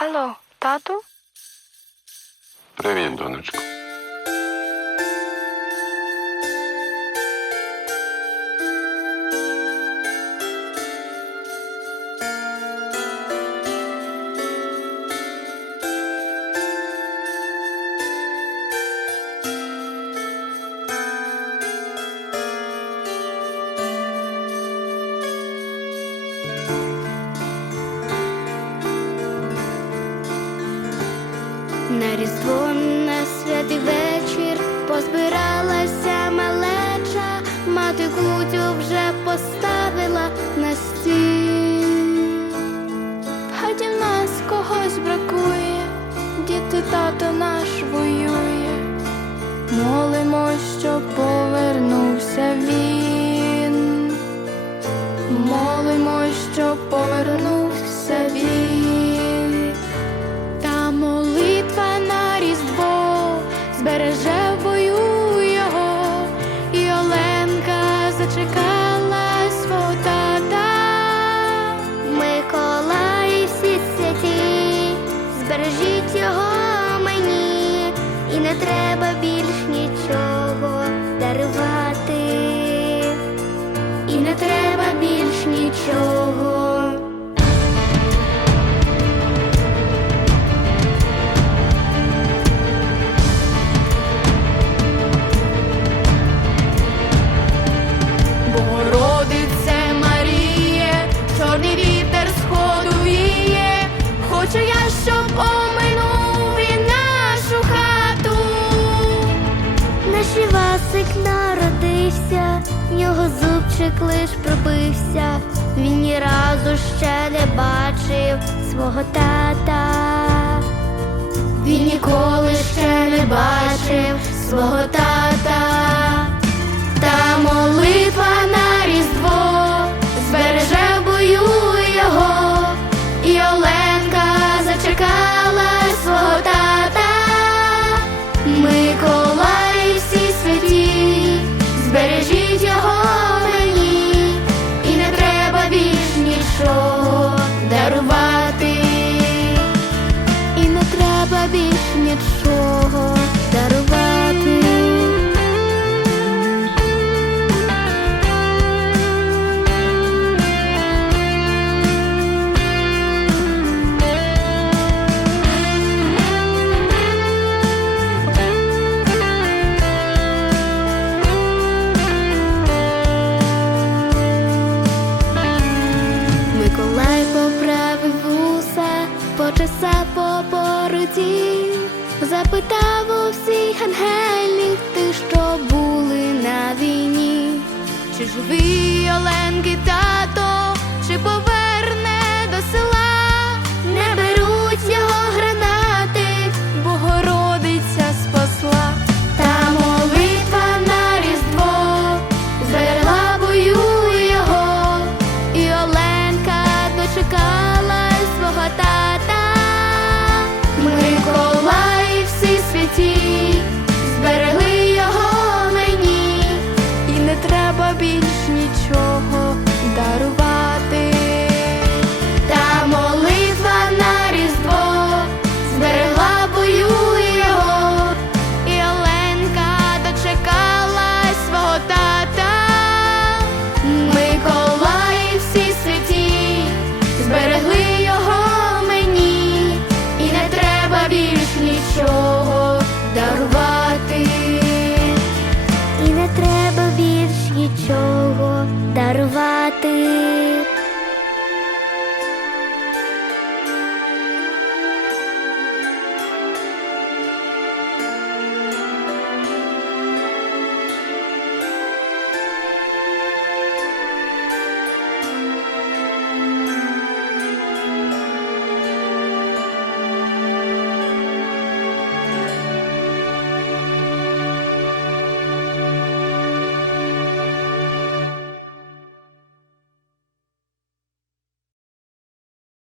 Алло, тату? Привіт, донечко. Різдво на святий вечір позбиралася малеча, мати кутю вже поставила на стіл. Хаті в нас когось бракує, діти тато наш воює. Молимось, щоб повернувся народився, в нього зубчик лиш пробився. Він ні разу ще не бачив свого тата. Він ніколи ще не бачив свого тата, запитав у всіх ангелів, ти що були на війні. Чи живі Оленки тато треба більш нічого дарувати.